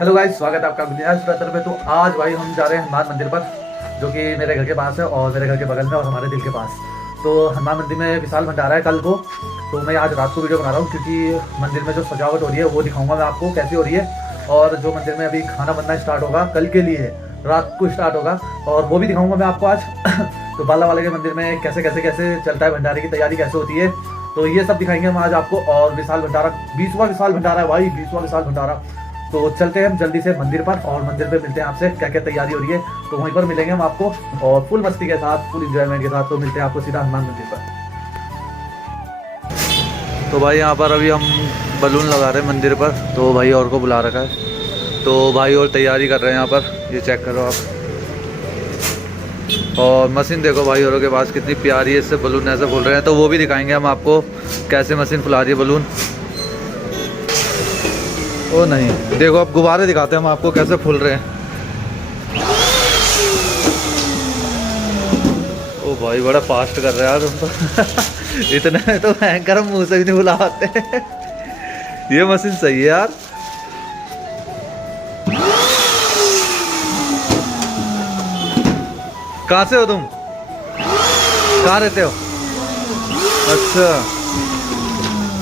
Hello guys, स्वागत है आपका गुनियाज ब्रदर में। तो आज भाई हम जा रहे हैं हनुमान मंदिर पर, जो कि मेरे घर के पास है और मेरे घर के बगल में और हमारे दिल के पास। तो हनुमान मंदिर में विशाल भंडारा है कल को। तो मैं आज रात को वीडियो बना रहा हूँ क्योंकि मंदिर में जो सजावट हो रही है वो दिखाऊंगा मैं आपको कैसी हो रही है। और जो मंदिर में अभी खाना बनना स्टार्ट होगा कल के लिए, रात को स्टार्ट होगा, और वो भी दिखाऊंगा मैं आपको आज। तो बाला वाले के मंदिर में कैसे कैसे कैसे चलता है, भंडारे की तैयारी कैसे होती है, तो ये सब दिखाएंगे हम आज आपको। और विशाल भंडारा 20वां विशाल भंडारा है भाई, 20वां विशाल भंडारा। तो चलते हैं हम जल्दी से मंदिर पर, और मंदिर पे मिलते हैं आपसे क्या क्या तैयारी हो रही है। तो वहीं पर मिलेंगे हम आपको, और फुल मस्ती के साथ, फुल एंजॉयमेंट के साथ। तो मिलते हैं आपको सीधा हनुमान मंदिर पर। तो भाई यहाँ पर अभी हम बलून लगा रहे हैं मंदिर पर। तो भाई और को बुला रखा है, तो भाई और तैयारी कर रहे हैं यहाँ पर। ये चेक करो आप, और मशीन देखो भाई औरों के पास कितनी प्यारी है, इससे बलून ऐसे फूल रहे हैं। तो वो भी दिखाएंगे हम आपको कैसे मशीन फुला रही है बलून। ओ नहीं, देखो अब गुब्बारे दिखाते हैं हम आपको कैसे फूल रहे हैं। ओ भाई बड़ा फास्ट कर रहे हैं यार तुम तो। इतने तो भयंकर हम मुंह से भी नहीं बुलाते। ये मशीन सही है यार। कहाँ से हो तुम? कहाँ रहते हो? अच्छा,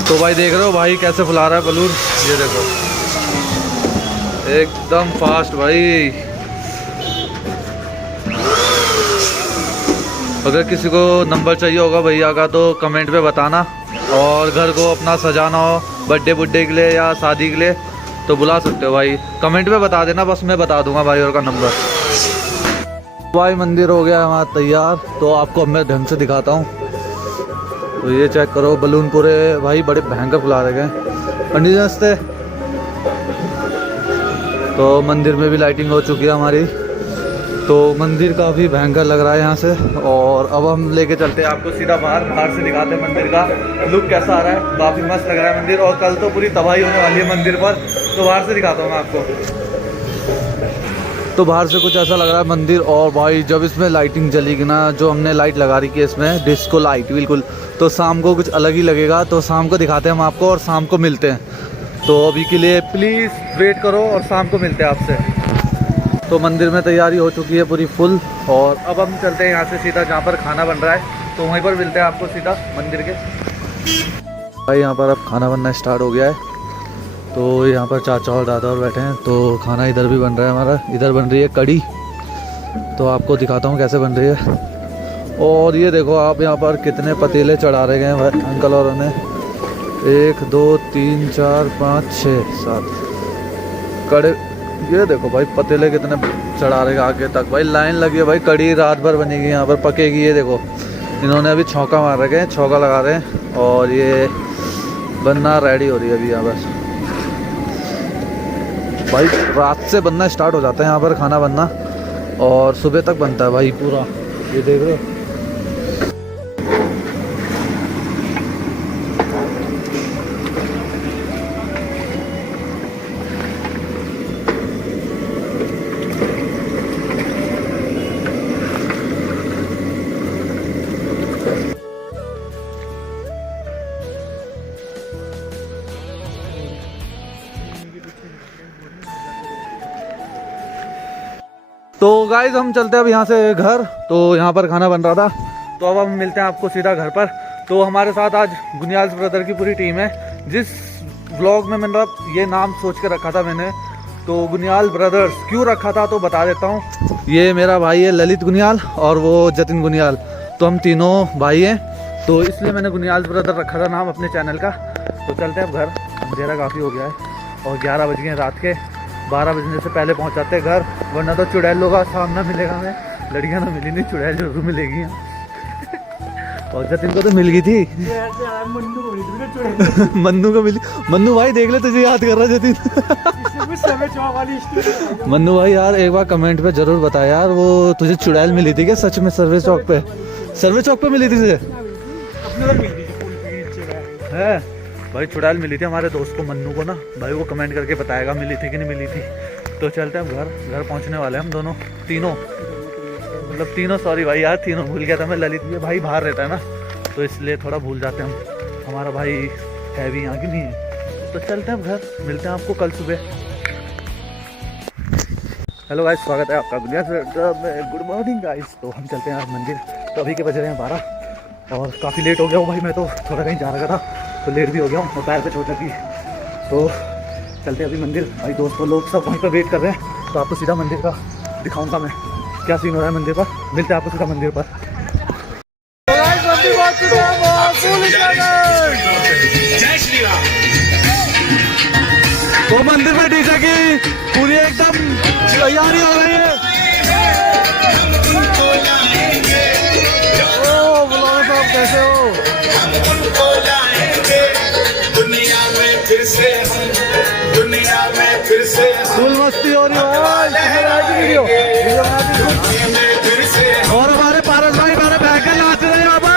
तो भाई देख रहे हो भाई कैसे फुला रहा है बलून। ये देखो एकदम फास्ट भाई। अगर किसी को नंबर चाहिए होगा भैया का तो कमेंट पे बताना, और घर को अपना सजाना हो बर्थडे बुड्डे के लिए या शादी के लिए तो बुला सकते हो भाई। कमेंट पे बता देना, बस मैं बता दूंगा भाई और का नंबर। भाई मंदिर हो गया हमारा तैयार, तो आपको अब मैं ढंग से दिखाता हूँ। तो ये चेक करो बलून पूरे भाई बड़े भयंकर फुला रखे हैं कंडीशन से। तो मंदिर में भी लाइटिंग हो चुकी है हमारी, तो मंदिर काफ़ी भयंकर लग रहा है यहाँ से। और अब हम लेके चलते हैं आपको सीधा बाहर से दिखाते हैं मंदिर का लुक कैसा आ रहा है। काफ़ी मस्त लग रहा है मंदिर, और कल तो पूरी तबाही होने वाली है मंदिर पर। तो बाहर से दिखाता हूँ मैं आपको। तो बाहर से कुछ ऐसा लग रहा है मंदिर। और भाई जब इसमें लाइटिंग जलेगी ना, जो हमने लाइट लगा रही है इसमें डिस्को लाइट बिल्कुल, तो शाम को कुछ अलग ही लगेगा। तो शाम को दिखाते हैं हम आपको और शाम को मिलते हैं। तो अभी के लिए प्लीज़ वेट करो और शाम को मिलते हैं आपसे। तो मंदिर में तैयारी हो चुकी है पूरी फुल, और अब हम चलते हैं यहाँ से सीधा जहाँ पर खाना बन रहा है। तो वहीं पर मिलते हैं आपको सीधा मंदिर के। भाई यहाँ पर अब खाना बनना स्टार्ट हो गया है। तो यहाँ पर चाचा और दादा और बैठे हैं। तो खाना इधर भी बन रहा है हमारा, इधर बन रही है कड़ी। तो आपको दिखाता हूँ कैसे बन रही है। और ये देखो आप यहाँ पर कितने पतीले चढ़ा रहे हैं भाई अंकल और ने। 1 2 3 4 5 6 7 कड़े। ये देखो भाई पतीले कितने चढ़ा रहे हैं आगे तक। भाई लाइन लगी है भाई, कड़ी रात भर बनेगी यहाँ पर, पकेगी। ये देखो इन्होंने अभी छौंका मार रखे हैं, छौंका लगा रहे हैं, और ये बनना रेडी हो रही है अभी यहाँ पर। भाई रात से बनना स्टार्ट हो जाता है यहाँ पर खाना बनना, और सुबह तक बनता है भाई पूरा। ये देख रहे हो। तो गाइज हम चलते हैं अब यहाँ से घर। तो यहाँ पर खाना बन रहा था, तो अब हम मिलते हैं आपको सीधा घर पर। तो हमारे साथ आज गुनियाज ब्रदर की पूरी टीम है। जिस व्लॉग में मैंने ये नाम सोच के रखा था मैंने, तो गुनियाल ब्रदर्स क्यों रखा था तो बता देता हूँ। ये मेरा भाई है ललित गुनियाल, और वो जतिन गुनियाल। तो हम तीनों भाई हैं, तो इसलिए मैंने गुनियाल ब्रदर रखा था नाम अपने चैनल का। तो चलते हैं अब घर, अंधेरा काफ़ी हो गया है और 11 बज गए रात के। 12 बजने से पहले पहुंच जाते हैं घर, वरना तो चुड़ैलों का सामना मिलेगा हमें। लड़कियां तो मिली नहीं, चुड़ैल जरूर मिलेगी। और जतिन को तो मिल गई थी। मन्नू को मिली। मन्नू भाई देख ले, तुझे याद कर रहा जतिन। मन्नू भाई यार एक बार कमेंट पे जरूर बता यार, वो तुझे चुड़ैल मिली थी क्या सच में सर्विस चौक पे? सर्विस चौक पे मिली थी तुझे? है भाई, चुड़ैल मिली थी हमारे दोस्त को मन्नू को ना। भाई वो कमेंट करके बताएगा मिली थी कि नहीं मिली थी। तो चलते हैं घर पहुंचने वाले हैं हम दोनों, तीनों, मतलब तीनों, सॉरी भाई यार तीनों भूल गया था मैं। ललित ये भाई बाहर रहता है ना, तो इसलिए थोड़ा भूल जाते हैं हम। हमारा भाई है भी यहाँ की नहीं है। तो चलते हैं घर, मिलते हैं आपको कल सुबह। हेलो गाइस, स्वागत है आपका दुनिया से गुड मॉर्निंग गाइस। तो हम चलते हैं आज मंदिर। तो अभी के बज रहे हैं 12 और काफ़ी लेट हो गया हूँ भाई। मैं तो थोड़ा कहीं जा रहा था तो लेट भी हो गया हूँ और पैर पे चोट लगी। तो चलते हैं अभी मंदिर। भाई दोस्तों लोग सब वहीं पर वेट कर रहे हैं तो आपको सीधा मंदिर का दिखाऊंगा मैं क्या सीन हो रहा है मंदिर पर। मिलते हैं आपको सीधा मंदिर पर। तो मंदिर में डीजे की पूरी एकदम तैयारी हो गई है। ओ बुलाओ साहब, कैसे हो? दुनिया में फिर से फुल मस्ती हो रही है। और हमारे पारस भाई हमारे बहकर नाच रहे हैं यहाँ पर।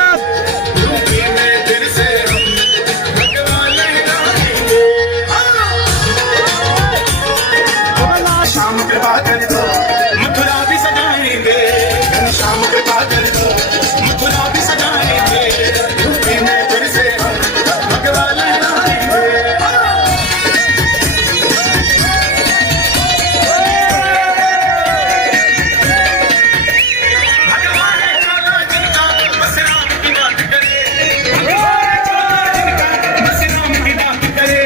शाम के बादल को मथुरा भी सजाएंगे, शाम के बादल को मथुरा भी सजाएंगे, यूपी में फिर से भगवा लहराएंगे। भगवान चोला जिनका बस राम की बात करे, भगवान चोला जिनका बस राम की बात करे।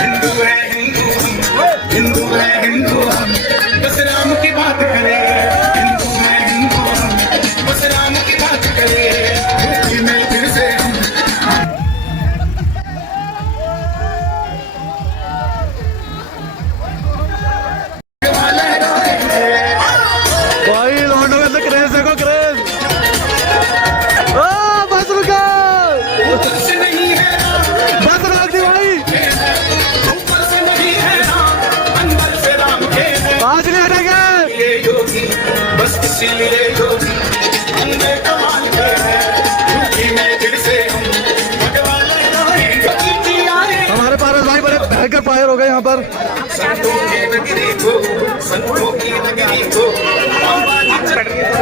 हिंदू है हिंदू, हिंदू है हिंदू, बस राम की बात करे। हिंदू है हिंदू, बस राम की बात करे। यूपी में फिर से भाई लौंडों में से क्रेज देखो, क्रेज। बस रुका, बस रोक दी भाई। आज नहीं हटेंगे बस इसीलिए योगी हमने कमाल किया है। यूपी में फिर से भगवान लहराएंगे। हमारे पारस भाई बड़े भयंकर फायर हो गए यहाँ पर।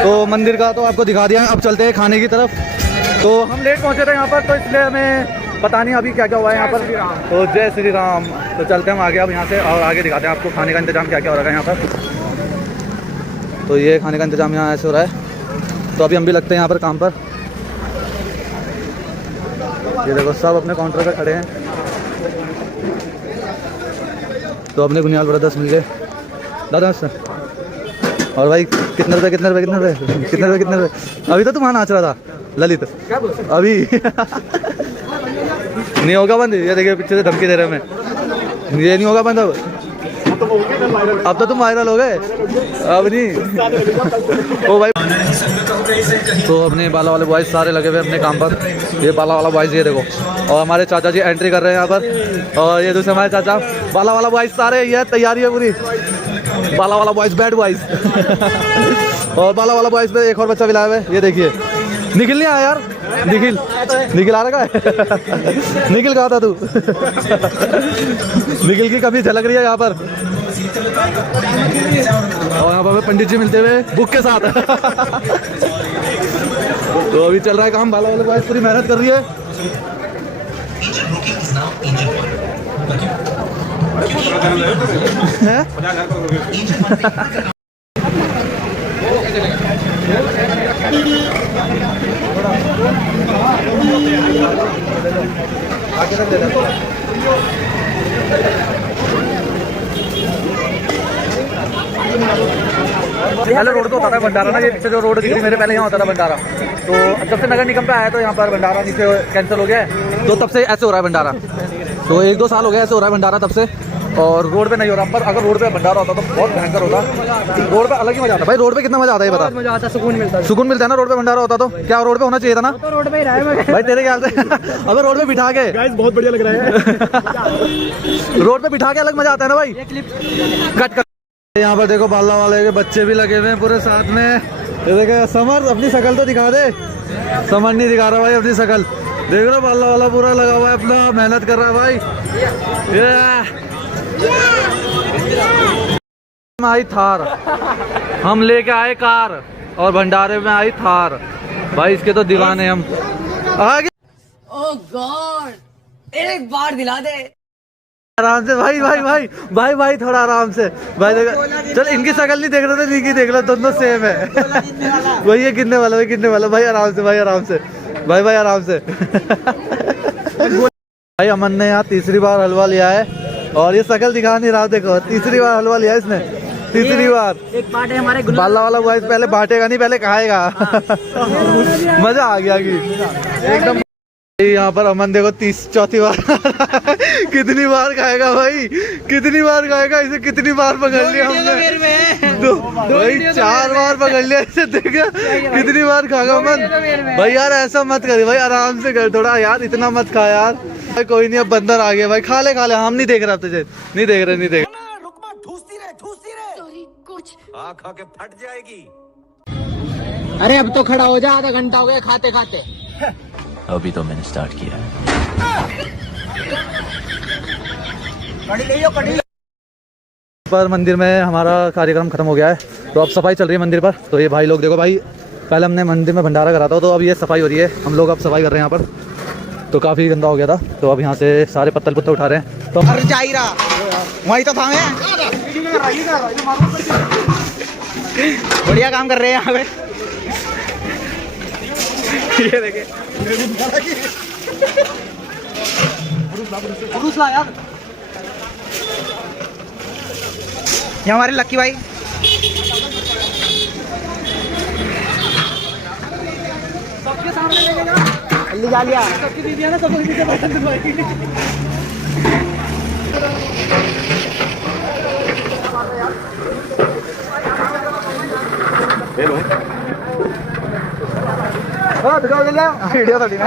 तो मंदिर का तो आपको दिखा दिया। अब चलते हैं खाने की तरफ। तो हम लेट पहुँचे थे यहाँ पर तो इसलिए हमें पता नहीं अभी क्या क्या हुआ है यहाँ पर। तो जय श्री राम। तो चलते हैं हम आगे अब यहाँ से और आगे दिखाते हैं आपको खाने का इंतजाम क्या क्या हो रहा है यहाँ पर। तो ये खाने का इंतजाम यहाँ ऐसे हो रहा है। तो अभी हम भी लगते हैं यहाँ पर काम पर। ये देखो सब अपने काउंटर पर खड़े हैं। तो अपने गुनियाल ब्रदर्स मिल गए दादा से। और भाई कितने रुपए कितने रुपए कितने रुपए कितने रुपए कितने रुपए? अभी तो तुम्हारा नाच रहा था ललित अभी नहीं होगा बंद। ये देखिए पीछे से धमकी दे रहे हैं हमें, ये नहीं होगा बंद। अब तो तुम वायरल हो गए, अब नहीं। ओ भाई तो अपने बाला वाले बॉयज सारे लगे हुए अपने काम पर। ये बाला वाला बॉयज ये देखो, और हमारे चाचा जी एंट्री कर रहे हैं यहाँ पर। और ये दूसरे हमारे चाचा बाला वाला बॉयज सारे, ये तैयारी है पूरी। बाला वाला बॉयज बैड बॉयज और बाला वाला बॉयज पे एक और बच्चा मिला हुआ है। ये देखिए निखिल नहीं आया यार। निखिल निखिल आ रहा है। निखिल कहा था तू? निखिल की कभी झलक रही है यहाँ पर। और यहाँ पर पंडित जी मिलते हुए बुक के साथ। तो अभी चल रहा है काम। बाला वाले बॉयज पूरी मेहनत कर रही है। पहले रोड तो होता था भंडारा ना, ये पीछे जो रोड दिख रही मेरे पहले यहाँ होता था भंडारा। तो जब से नगर निगम पे आया तो यहाँ पर भंडारा नीचे कैंसिल हो गया है। तो तब से ऐसे हो रहा है भंडारा। तो 1-2 साल हो गया ऐसे हो रहा है भंडारा तब से। और रोड पे नहीं हो रहा। पर अगर रोड पे भंडारा होता तो बहुत भयंकर होता। रोड पे अलग ही मजा आता भाई। रोड पे कितना मजा आता है बता। मजा आता, सुकून मिलता है। सुकून मिलता है ना रोड पे भंडारा होता तो। क्या रोड पे होना चाहिए था ना? तो रोड पे ही रहा है भाई तेरे ख्याल से। अबे रोड पे बिठा के गाइस बहुत बढ़िया लग रहा है। रोड पे बिठा के अलग मजा आता है ना भाई। कट कर। यहाँ पर देखो बाला वाले के बच्चे भी लगे हुए हैं पूरे साथ में। ये देखो समर अपनी शक्ल तो दिखा दे। समर नहीं दिखा रहा भाई अपनी शक्ल। देख रहे हो बाला वाला पूरा लगा हुआ है अपना, मेहनत कर रहा है भाई। आई थार, हम लेके आए कार और भंडारे में आई थार। भाई इसके तो दीवाने हम। आगे ओह गॉड, एक बार दिला दे। आराम से भाई भाई भाई भाई भाई थोड़ा आराम से भाई देखो। चल इनकी शक्ल नहीं देख रहे थे, नीकी देख लो, दोनों सेम है। वही है गिनने वाला, वही गिनने वाला। भाई आराम से, भाई आराम से, भाई भाई आराम से। भाई अमन ने यहाँ तीसरी बार हलवा लिया है और ये शक्ल दिखा नहीं रहा, देखो तीसरी बार हलवा लिया है इसने, तीसरी बार। एक बाटे हमारे बाला वाला हुआ, पहले बांटेगा नहीं, पहले खाएगा। मजा आ गया कि एकदम। यहाँ पर अमन देखो चौथी बार। कितनी बार खाएगा भाई, कितनी बार खाएगा इसे, कितनी बार पकड़ लिया हमने, भाई 4 बार पकड़ लिया इसे, देखा कितनी बार खाएगा अमन। भाई यार ऐसा मत कर भाई, आराम से कर थोड़ा यार, इतना मत खा यार। भाई कोई नहीं, अब बंदर आ गया भाई, खा ले, हम नहीं देख रहे अब तुझे, नहीं देख रहे, नहीं देख रहे। खा के फट जाएगी। अरे अब तो खड़ा हो जा, आधा घंटा हो गया खाते खाते। अभी तो मैंने स्टार्ट किया है। पर मंदिर में हमारा कार्यक्रम खत्म हो गया है, तो अब सफाई चल रही है मंदिर पर। तो ये भाई लोग देखो भाई, पहले हमने मंदिर में भंडारा करा था, तो अब ये सफाई हो रही है, हम लोग अब सफाई कर रहे हैं यहाँ पर। तो काफ़ी गंदा हो गया था, तो अब यहाँ से सारे पत्थर पुत्तर उठा रहे हैं। तो वही तो था मैं, बढ़िया काम कर रहे हैं यहाँ पे। ये देखे ये हमारे लक्की भाई। सबके सामने लेगा, जल्दी जा लिया, सबकी दीदी है ना, सबको पीछे बर्तन धुलवाएगी। वीडियो तो ये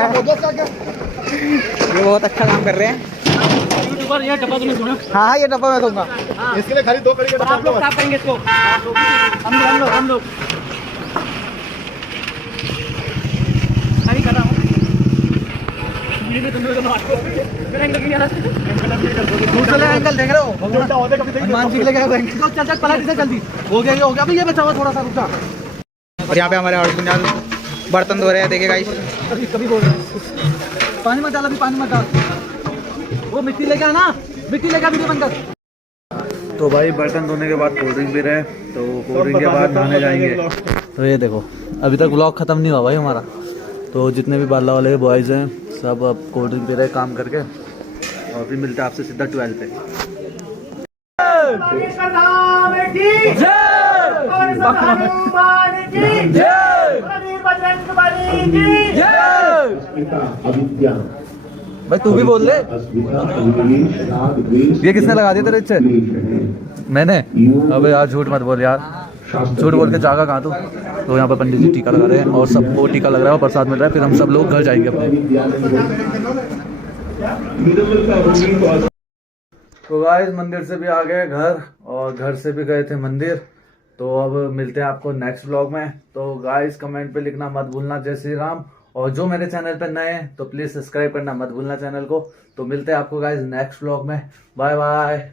बहुत अच्छा काम कर रहे हैं। ये डब्बा तुम्हें दूंगा। हाँ ये डब्बा मैं दूंगा। इसके लिए खाली 2 कड़ी का आप लोग साफ करेंगे इसको। हम लोग नहीं कर रहा हूँ। दूसरा एंगल देख रहे हो, हनुमान जी के लिए चल पलट से जल्दी हो गया अभी, ये बचा हुआ थोड़ा सा रुका। और यहाँ पे हमारे अर्जुन बर्तन धो रहे हैं, देखे गाइस। कभी बोल रहे हैं पानी मत डाल, अभी पानी मत डाल, वो मिट्टी लेके आना, मिट्टी लेके वीडियो बंद कर। तो भाई बर्तन धोने के बाद कोल्ड ड्रिंक पी रहे हैं, तो कोल्ड ड्रिंक के बाद नहाने जाएंगे। तो ये देखो अभी तक व्लॉग खत्म नहीं हुआ भाई हमारा, तो जितने भी बाला वाले बॉयज़ हैं सब अब कोल्ड ड्रिंक पी रहे हैं काम करके, और फिर मिलते हैं आपसे सीधा 12 पे। भाई तू भी बोल ले, ये किसने लगा दिया तेरे इच्छे? मैंने? अबे यार झूठ मत बोल यार, झूठ बोल के जागा कहाँ तू? तो यहाँ पर पंडित जी टीका लगा रहे हैं और सबको टीका लग रहा है और प्रसाद मिल रहा है, फिर हम सब लोग घर जाएंगे अपने। तो गाइस मंदिर से भी आ गए घर और घर से भी गए थे मंदिर, तो अब मिलते हैं आपको नेक्स्ट व्लॉग में। तो गाइस कमेंट पे लिखना मत भूलना जय श्री राम, और जो मेरे चैनल पे नए हैं तो प्लीज सब्सक्राइब करना मत भूलना चैनल को। तो मिलते हैं आपको गाइस नेक्स्ट व्लॉग में, बाय बाय।